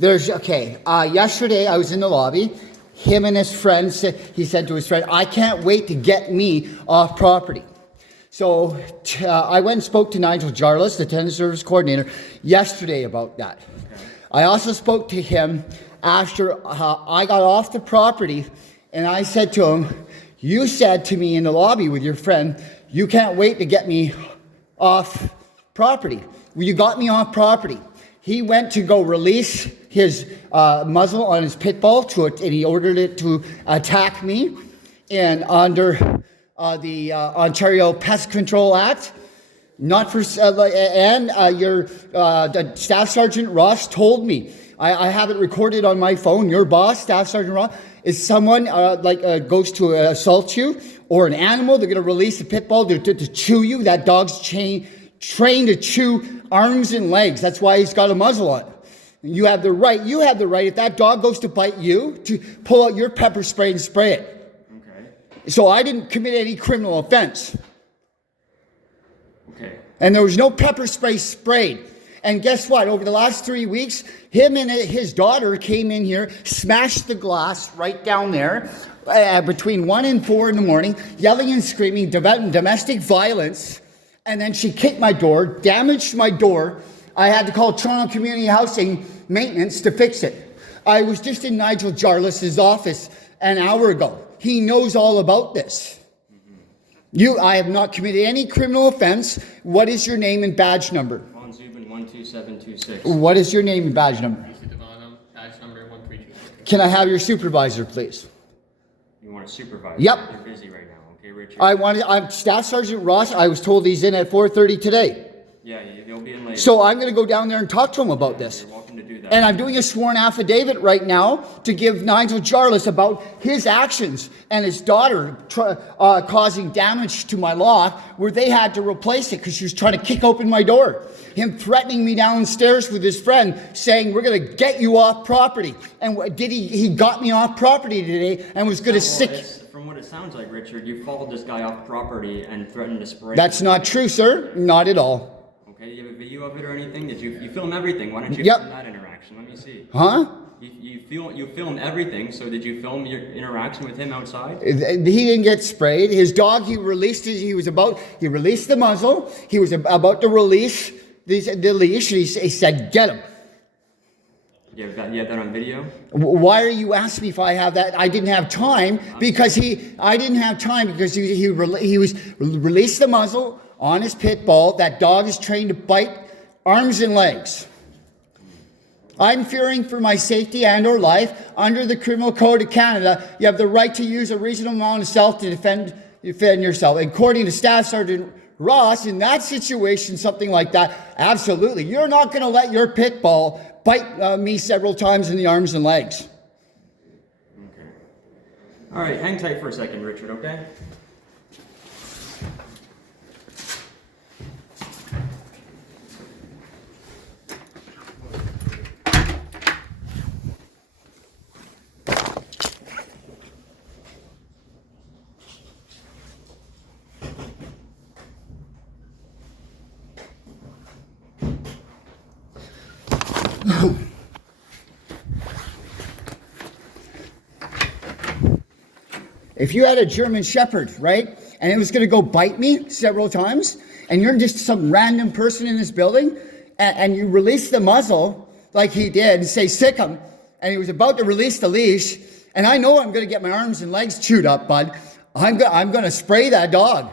Yesterday I was in the lobby. Him and his friend he said to his friend, "I can't wait to get me off property." So I went and spoke to Nigel Jarlis, the tenant service coordinator, yesterday about that. Okay. I also spoke to him after I got off the property, and I said to him, "You said to me in the lobby with your friend, you can't wait to get me off property. Well, you got me off property." He went to go release his muzzle on his pit bull, and he ordered it to attack me. And under the Ontario Pest Control Act, not for the Staff Sergeant Ross told me, I have it recorded on my phone. Your boss, Staff Sergeant Ross, is someone goes to assault you or an animal, they're going to release a pit bull to chew you. That dog's trained to chew arms and legs. That's why he's got a muzzle on. You have the right. If that dog goes to bite you, to pull out your pepper spray and spray it. Okay. So I didn't commit any criminal offense. Okay. And there was no pepper spray sprayed. And guess what? Over the last 3 weeks, him and his daughter came in here, smashed the glass right down there between 1 and 4 in the morning, yelling and screaming, domestic violence. And then she kicked my door, damaged my door. I had to call Toronto Community Housing Maintenance to fix it. I was just in Nigel Jarlis's office an hour ago. He knows all about this. I have not committed any criminal offense. What is your name and badge number? Von Zubin 12726. What is your name and badge number? Badge number 132. Can I have your supervisor, please? You want a supervisor? Yep. You're busy right now. Okay, Richard. I'm Staff Sergeant Ross. I was told he's in at 4:30 today. Yeah, he'll be in later. So I'm going to go down there and talk to him about this. You're welcome to do that. And I'm doing a sworn affidavit right now to give Nigel Jarlis about his actions and his daughter causing damage to my loft where they had to replace it because she was trying to kick open my door. Him threatening me downstairs with his friend saying, "We're going to get you off property." And he got me off property today and was going to From what it sounds like, Richard, you followed this guy off property and threatened to spray. That's not true, sir. Not at all. Okay, do you have a video of it or anything? Did you film everything? Why don't you film that interaction? Let me see. Huh? You filmed everything, so did you film your interaction with him outside? He didn't get sprayed. His dog, he released the muzzle. He was about to release the leash. He said, "Get him." You have that on video? Why are you asking me if I have that? I didn't have time because he released the muzzle on his pit bull. That dog is trained to bite arms and legs. I'm fearing for my safety and or life. Under the Criminal Code of Canada, you have the right to use a reasonable amount of self to defend yourself. According to Staff Sergeant Ross, in that situation, something like that, absolutely. You're not going to let your pit bull bite me several times in the arms and legs. Okay. All right, hang tight for a second, Richard, okay? If you had a German Shepherd, right, and it was going to go bite me several times, and you're just some random person in this building, and you release the muzzle like he did and say, "Sick him," and he was about to release the leash, and I know I'm going to get my arms and legs chewed up, bud, I'm going to spray that dog.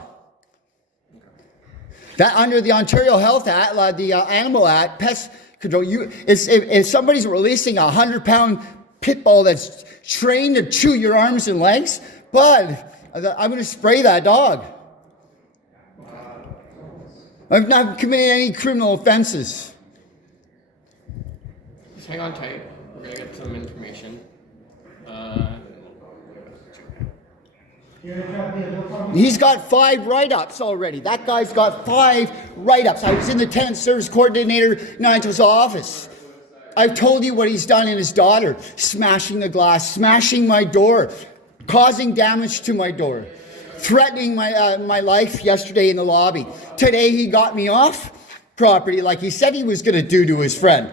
That under the Ontario Health Act, the Animal Act, Pest Control, if somebody's releasing a 100-pound pit bull that's trained to chew your arms and legs, bud, I'm going to spray that dog. I've not committed any criminal offenses. Just hang on tight. We're going to get some information. He's got 5 write-ups already. That guy's got 5 write-ups. I was in the tenant service coordinator Nigel's office. I've told you what he's done in his daughter. Smashing the glass, smashing my door, causing damage to my door, threatening my life yesterday in the lobby. Today he got me off property like he said he was going to do to his friend.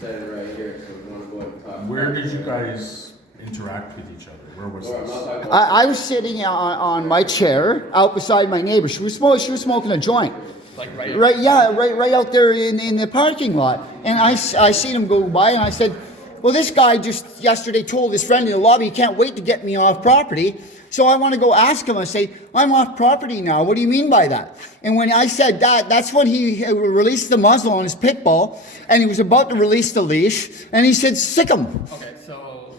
standing right here, so we want to go and talk. Where did you guys interact with each other? Where was Well, I'm not this? talking about- I was sitting on my chair out beside my neighbor. She was smoking a joint. Like Right out there in the parking lot. And I seen him go by, and I said, well, this guy just yesterday told his friend in the lobby he can't wait to get me off property. So I want to go ask him. I say, I'm off property now. What do you mean by that? And when I said that, that's when he released the muzzle on his pit bull, and he was about to release the leash, and he said, sick him. Okay, so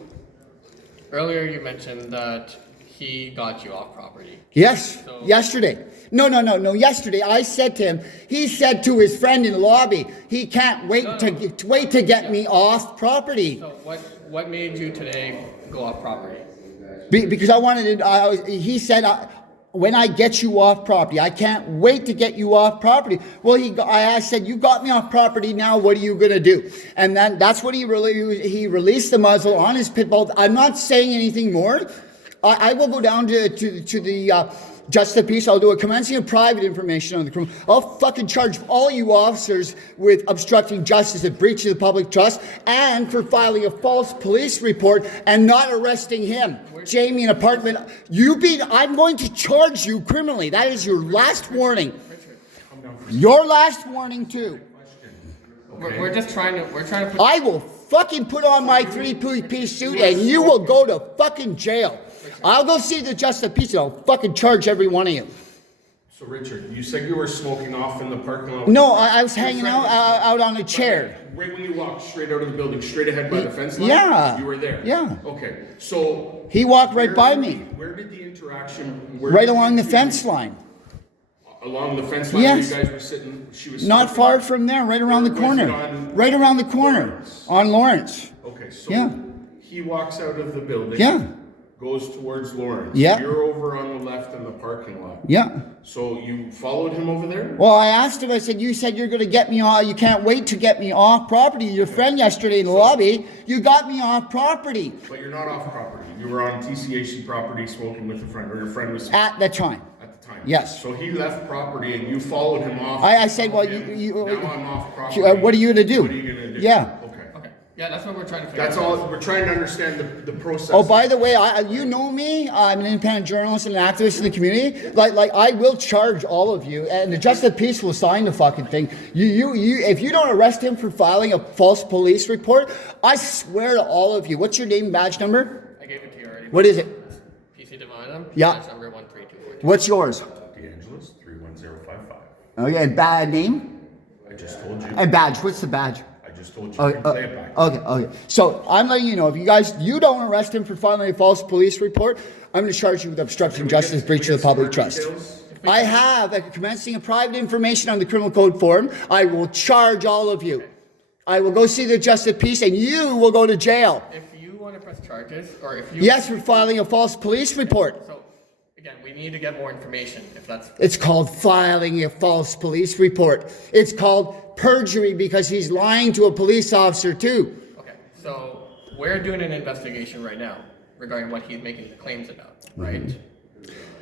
earlier you mentioned that he got you off property. Yes, So- yesterday. No. Yesterday, I said to him. He said to his friend in the lobby, he can't wait to get me off property So what made you today go off property? because I wanted to. He said, when I get you off property, I can't wait to get you off property. Well, I said, you got me off property. Now, what are you gonna do? And then that's what he released the muzzle on his pit bull. I'm not saying anything more. I will go down to the Justice of Peace. I'll do a commencing of private information on the criminal. I'll fucking charge all you officers with obstructing justice and breach of the public trust and for filing a false police report and not arresting him. Jamie, an apartment. I'm going to charge you criminally. That is your last warning. Your last warning too. We're just trying to put. I will fucking put on my three-piece suit and you will go to fucking jail. I'll go see the Justice of Peace and I'll fucking charge every one of you. So Richard, you said you were smoking off in the parking lot. No, I was hanging out on a chair. Right when you walked straight out of the building, straight ahead by the fence line? Yeah. You were there? Yeah. Okay, so. He walked right where by did me. Where did the interaction? Right along the fence line. Along the fence line where Yes. you guys were sitting? She was Not smoking? far from there, right around the Was it corner. on- Right around the corner. Lawrence? On Lawrence. Okay, so. Yeah. He walks out of the building. Yeah. Goes towards Lawrence. Yeah. You're over on the left in the parking lot. Yeah. So you followed him over there? Well, I asked him, I said, you said you're going to get me off, you can't wait to get me off property. Your friend yesterday in the lobby, you got me off property But you're not off property. You were on TCHC property smoking with a friend, or your friend was at the time. at the time. Yes. So he left property and you followed him off. I said, well, Okay, you now I'm off property. what are you going to do? What are you gonna do? Yeah. Okay. Okay. Yeah, that's what we're trying to figure That's out. all. We're trying to understand the process. Oh, by the way, you know me. I'm an independent journalist and an activist in the community. Like I will charge all of you, and the Justice of Peace will sign the fucking thing. If you don't arrest him for filing a false police report, I swear to all of you. What's your name, and badge number? I gave it to you already. What is it? PC Divinum. Yeah. Badge number 13242. What's yours? DeAngelis 31055. Okay, and bad name I just told you. and badge. What's the badge? I just told you. Oh, You can play it back. okay. So I'm letting you know, if you don't arrest him for filing a false police report, I'm going to charge you with obstruction of justice, breach of the public trust. I have commencing a private information on the criminal code form. I will charge all of you. I will go see the Justice of Peace, and you will go to jail. If you want to press charges, or if you. Yes, for filing a false police report. So, again, we need to get more information if that's. It's called filing a false police report. It's called perjury because he's lying to a police officer too. Okay, so we're doing an investigation right now regarding what he's making claims about, right?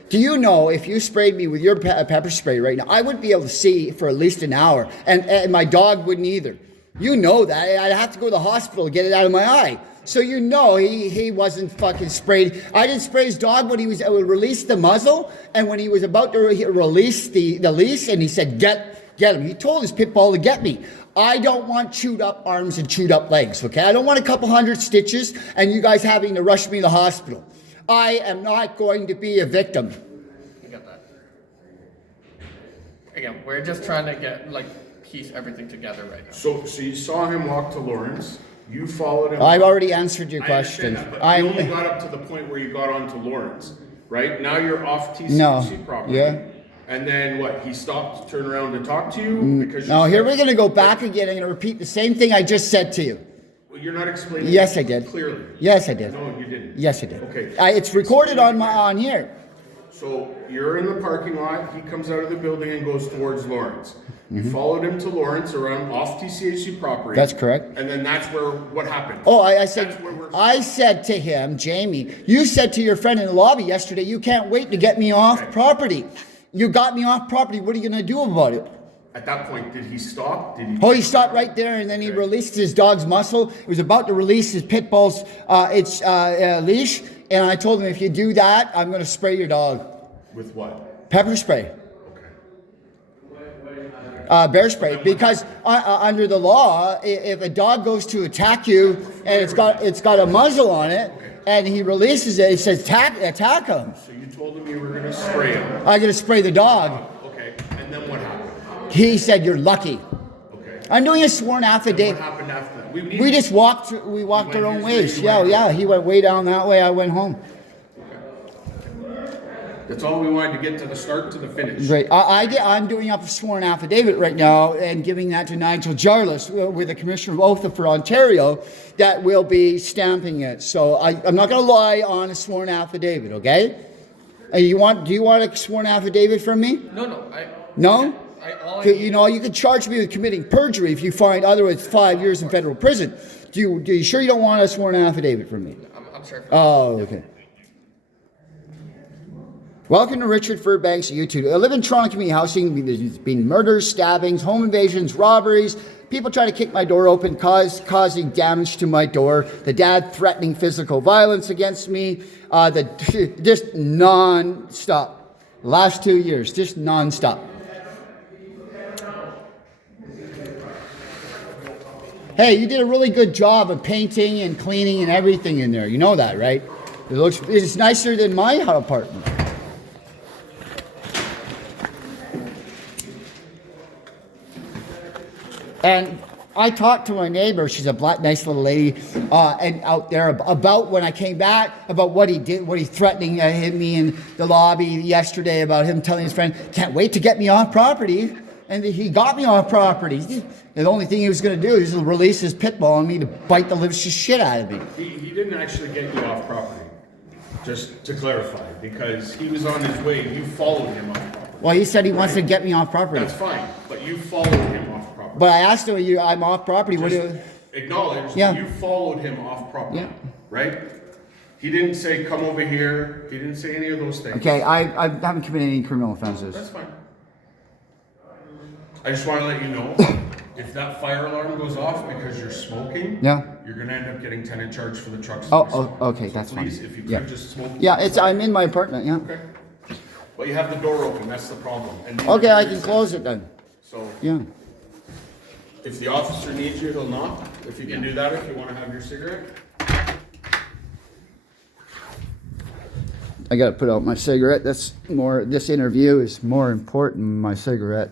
Do you know if you sprayed me with your pepper spray right now, I wouldn't be able to see for at least an hour, and my dog wouldn't either. You know that. I'd have to go to the hospital to get it out of my eye. So you know he wasn't fucking sprayed. I didn't spray his dog when he was released the muzzle, and when he was about to release the leash, and he said, get him. He told his pit bull to get me. I don't want chewed up arms and chewed up legs, okay? I don't want a couple hundred stitches and you guys having to rush me to the hospital. I am not going to be a victim. You got that. Again, we're just trying to piece everything together right now. So you saw him walk to Lawrence. You followed him. I've already answered your I question. understand that, but you only got up to the point where you got onto Lawrence, right? Now you're off TCC No. property. Yeah. And then what? He stopped to turn around to talk to you because. Now here we're going to go back again. I'm going to repeat the same thing I just said to you. Well, you're not explaining. Yes, I did. Clearly. Yes, I did. No, you didn't. Yes, I did. Okay. It's recorded on here. So you're in the parking lot. He comes out of the building and goes towards Lawrence. Mm-hmm. You followed him to Lawrence around off TCHC property. That's correct. And then that's where what happened. Oh, I That's said, where we're- I said to him, Jamie, you said to your friend in the lobby yesterday, you can't wait to get me off Okay. property. You got me off property. What are you going to do about it? At that point, did he stop? Did he? Oh, he stopped right there, and then he released his dog's muscle. He was about to release his pit bull's leash, and I told him, if you do that, I'm going to spray your dog. With what? Pepper spray. Okay. Bear spray, because under the law, if a dog goes to attack you and it's got a muzzle on it, and he releases it, it says attack him. So you told him you were going to spray him. I'm going to spray the dog. Okay. And then what happened? He said, "You're lucky." Okay. I'm doing a sworn What affidavit. happened after that? We just walked. We walked our own went his ways. way, you Yeah, went yeah. He went way down that way. I went home. That's all we wanted to get to the start to the finish. Great. I'm doing up a sworn affidavit right now and giving that to Nigel Jarlis with the Commissioner of Oath for Ontario that will be stamping it. So I'm not going to lie on a sworn affidavit, okay? Do you want a sworn affidavit from me? No. No? All I You know, you could charge me with committing perjury if you find otherwise 5 years in federal prison. Do you sure you don't want a sworn affidavit from me? I'm sure. Oh, okay. Welcome to Richard Fairbanks YouTube. I live in Toronto community housing. There's been murders, stabbings, home invasions, robberies. People trying to kick my door open, causing damage to my door. The dad threatening physical violence against me. Just non-stop. Last 2 years, just non-stop. Hey, you did a really good job of painting and cleaning and everything in there. You know that, right? It's nicer than my apartment. And I talked to my neighbor. She's a black, nice little lady, and out there about when I came back, about what he did, what he threatening me in the lobby yesterday, about him telling his friend, "Can't wait to get me off property." And he got me off property. And the only thing he was going to do is release his pit bull on me to bite the living shit out of me. He didn't actually get you off property, just to clarify, because he was on his way. You followed him off property. Well, he said he wants to get me off property. That's fine, but you followed him off property. But I asked him, I'm off property. What do Just you... acknowledge Yeah. that you followed him off property, Yeah. right? He didn't say, "Come over here." He didn't say any of those things. Okay, I haven't committed any criminal offenses. That's fine. I just want to let you know, if that fire alarm goes off because you're smoking, Yeah. you're going to end up getting tenant charge for the trucks. Oh, okay, that's fine. Please, if you could Yeah. just smoke. Yeah, I'm in my apartment, yeah. Okay. But you have the door open, that's the problem. And Okay, I can close it then. So, Yeah. if the officer needs you, he'll knock. If you can do that, if you want to have your cigarette. I gotta put out my cigarette. This interview is more important than my cigarette.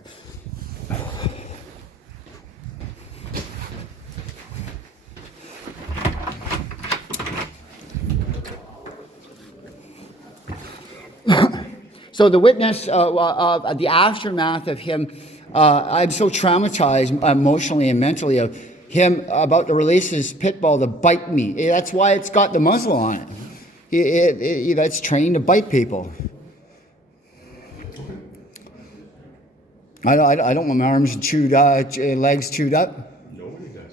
So the witness, the aftermath of him, I'm so traumatized emotionally and mentally of him about to release his pit bull to bite me. That's why it's got the muzzle on it. It's trained to bite people. I don't want my arms chewed, legs chewed up. Nobody does.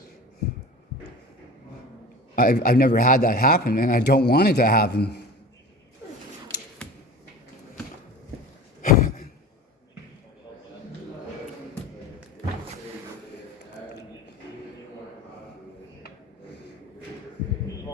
I've never had that happen, and I don't want it to happen.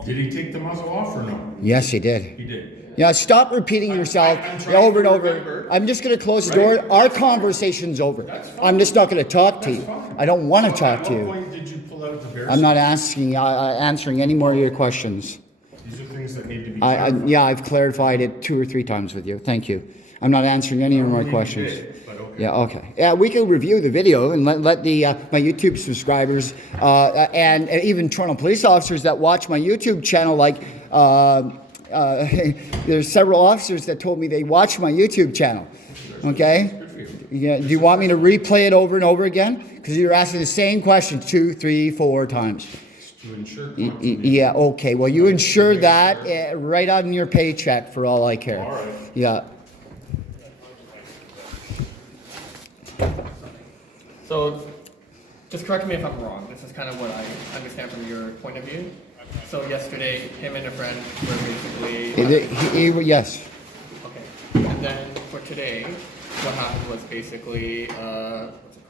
Did he take the muzzle off or no? Yes, he did. He did. Yeah, stop repeating yourself I'm trying over and to over. remember. I'm just going to close the door. Our conversation's over. I'm just not going to talk to you. I don't want to talk to At you. what point did you pull out the bear? I'm not answering any more of your questions. These are things that need to be. Yeah, I've clarified it 2 or 3 times with you. Thank you. I'm not answering any more questions. Yeah, okay. Yeah, we can review the video and let my YouTube subscribers and even Toronto police officers that watch my YouTube channel, like there's several officers that told me they watch my YouTube channel. Okay? Yeah. Do you want me to replay it over and over again? Because you're asking the same question 2, 3, 4 times. To ensure. Yeah, okay. Well, you insure that right on your paycheck for all I care. All right. Yeah. So, just correct me if I'm wrong. This is kind of what I understand from your point of view. So yesterday, him and a friend were basically. Yes. Okay. And then for today, what happened was basically, what's it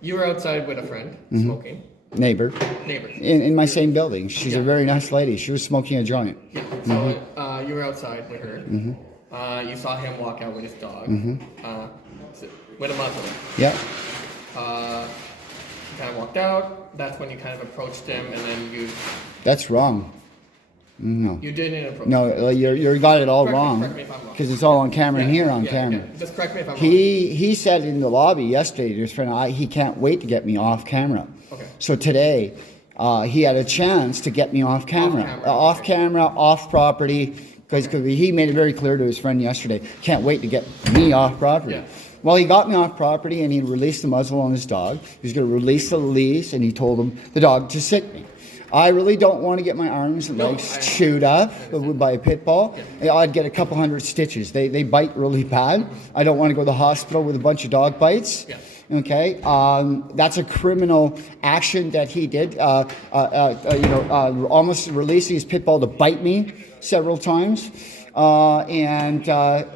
You were outside with a friend Mm-hmm. smoking. Neighbor. Neighbor. In my same building. She's a Yeah. very nice lady. She was smoking a joint. Yeah. So you were outside with her. You saw him walk out with his dog. With a muzzle. Yeah. He kind of walked out. That's when you kind of approached him, and then That's wrong. No. you didn't approach. No, you got it all Correct me- wrong. correct me if I'm wrong. Because it's all on camera and Yeah, here on yeah, camera. yeah. Just correct me if I'm wrong. He said in the lobby yesterday to his friend, he can't wait to get me off camera. Okay. So today, he had a chance to get me off camera. Off camera, off property, because he made it very clear to his friend yesterday, can't wait to get me off property. Yeah. Well, he got me off property and he released the muzzle on his dog. He was going to release the leash and he told the dog to sit me. I really don't want to get my arms and legs chewed up by a pit bull. I'd get a couple hundred stitches. They bite really bad. I don't want to go to the hospital with a bunch of dog bites. Yeah. Okay, that's a criminal action that he did. Almost releasing his pit bull to bite me several times. When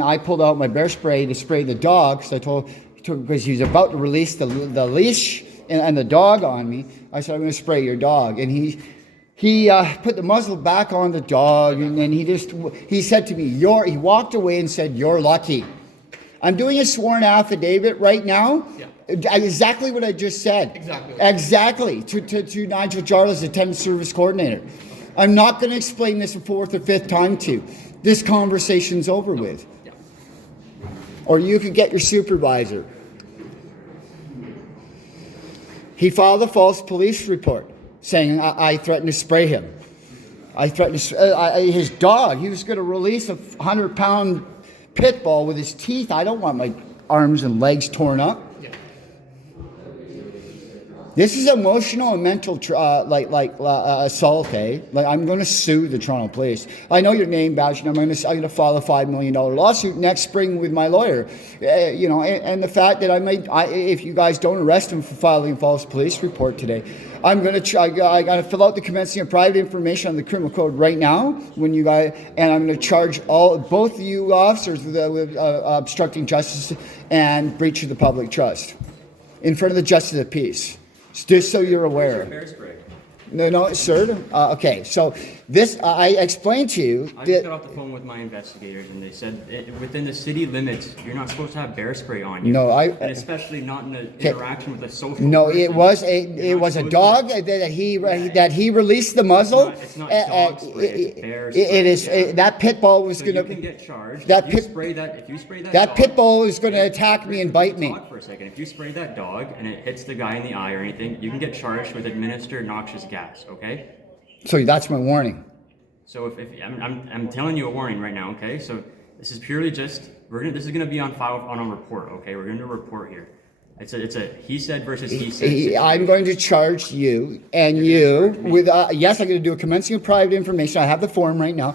I pulled out my bear spray to spray the dog, because he was about to release the leash and the dog on me, I said, I'm going to spray your dog. And he put the muzzle back on the dog, and then he said to me, he walked away and said, "You're lucky." I'm doing a sworn affidavit right now. Yeah. Exactly what I just said. Exactly. To Nigel Jarlis, the attendance service coordinator. I'm not going to explain this a fourth or fifth time to you. This conversation's over with. Yeah. Or you could get your supervisor. He filed a false police report saying I threatened to spray him. I threatened his dog. He was going to release a 100-pound pit bull with his teeth. I don't want my arms and legs torn up. Yeah. This is emotional and mental assault, eh? Like, I'm going to sue the Toronto Police. I know your name badge, and I'm going to file a $5 million lawsuit next spring with my lawyer. And the fact that if you guys don't arrest him for filing a false police report today, I'm going to I got to fill out the commencing of private information on the criminal code right now. And I'm going to charge both of you officers with obstructing justice and breach of the public trust in front of the justice of the peace. Just so you're aware. Bear spray. No, sir. Okay, so this I explained to you I just that got off the phone with my investigators, and they said within the city limits, you're not supposed to have bear spray on you. No, and especially not in an interaction with a social. no, person. it was You're not a supposed dog to- that he released the muzzle. It's not dog spray, it's bear spray. It is yeah. that pit bull was So going you can to get charged. that if you pit- spray that, if you spray that. that dog, pit bull is going to attack me and bite me. Talk for a second. If you spray that dog and it hits the guy in the eye or anything, you can get charged with administered noxious gas. Okay. So that's my warning. So if I'm telling you a warning right now, okay? So this is purely just this is gonna be on file on a report, okay? We're gonna do a report here. It's a he said versus he said. I'm going to charge you and you with yes, I'm going to do a commencing of private information. I have the form right now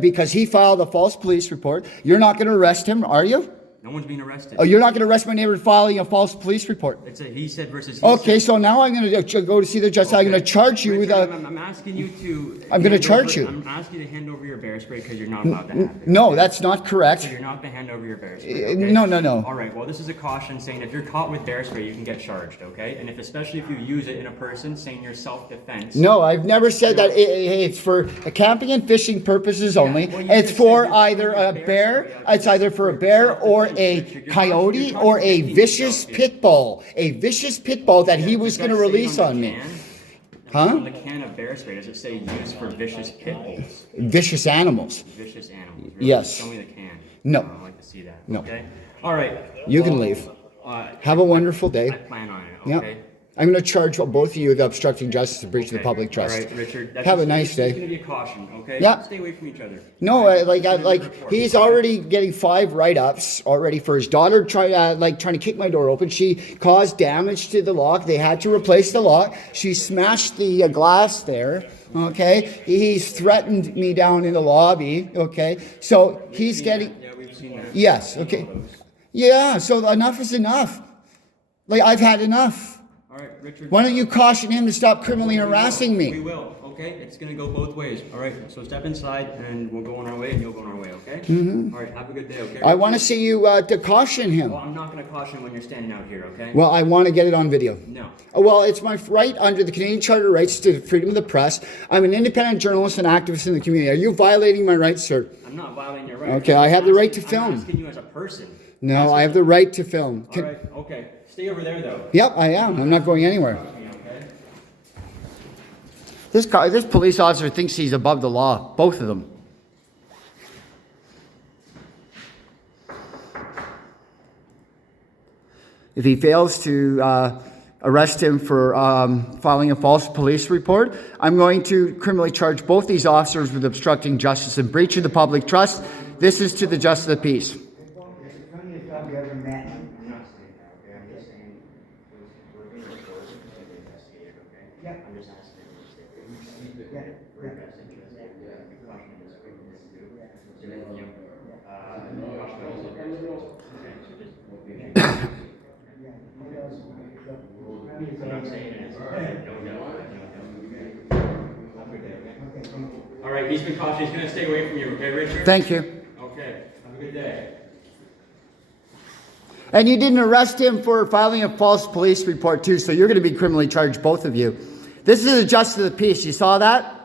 because he filed a false police report. You're not going to arrest him, are you? No one's being arrested. Oh, you're not going to arrest my neighbor filing a false police report. It's a he said versus he Okay, said. so now I'm going to go to see the judge. I'm going to charge you with Richard, a. I'm asking you to. I'm gonna hand charge over- you. I'm asking you to hand over your bear spray because you're not allowed to have it. No, that's not correct. So you're not to hand over your bear spray. Okay? No. All right. Well, this is a caution saying if you're caught with bear spray, you can get charged. Okay. And especially if you use it in a person, saying your self-defense. No, I've never said that. It's for camping and fishing purposes only. well, you It's just for said you're either using a bear bear. spray. It's either for a bear or a coyote or a vicious yourself, pit bull. A vicious pit bull that he was going to release on me. Huh? On the can of bear spray, does it say used for vicious pit bulls? Vicious animals. Vicious animals. Really? Yes. Show me the can. No. I'd like to see that. No. Okay. All right. You can leave. Have a wonderful day. I plan on it. Yeah. Okay. I'm going to charge both of you with obstructing justice and breach of the Okay. public trust. All right, Richard. That's Have a just- nice It's day. going to be a caution, okay? Yeah. Stay away from each other. No, he's already getting 5 write-ups already for his daughter trying to kick my door open. She caused damage to the lock. They had to replace the lock. She smashed the glass there. Okay, he's threatened me down in the lobby. Okay, so he's getting Yeah, we've seen that. yes. Okay, yeah. So enough is enough. Like I've had enough. All right, Richard. Why don't you caution him to stop criminally harassing We me? will. okay? It's gonna go both ways, all right? So step inside and we'll go on our way and you'll go on our way, okay? All right, have a good day, okay? I want to see you to caution him. Well, I'm not gonna caution when you're standing out here, okay? Well, I want to get it on video. No. Well, it's my right under the Canadian Charter of Rights to freedom of the press. I'm an independent journalist and activist in the community. Are you violating my rights, sir? I'm not violating your rights. Okay, I have the right to I'm film. asking you as a person. No, I have the right to film. All right, okay. Stay over there, though. Yep, I am. I'm not going anywhere. Trust me, okay? This police officer thinks he's above the law. Both of them. If he fails to arrest him for filing a false police report, I'm going to criminally charge both these officers with obstructing justice and breach of the public trust. This is to the justice of the peace. All right, he's been cautious. He's going to stay away from you, okay, Richard? Thank you. Okay, have a good day. And you didn't arrest him for filing a false police report too, so you're going to be criminally charged, both of you. This is a justice of the peace. You saw that?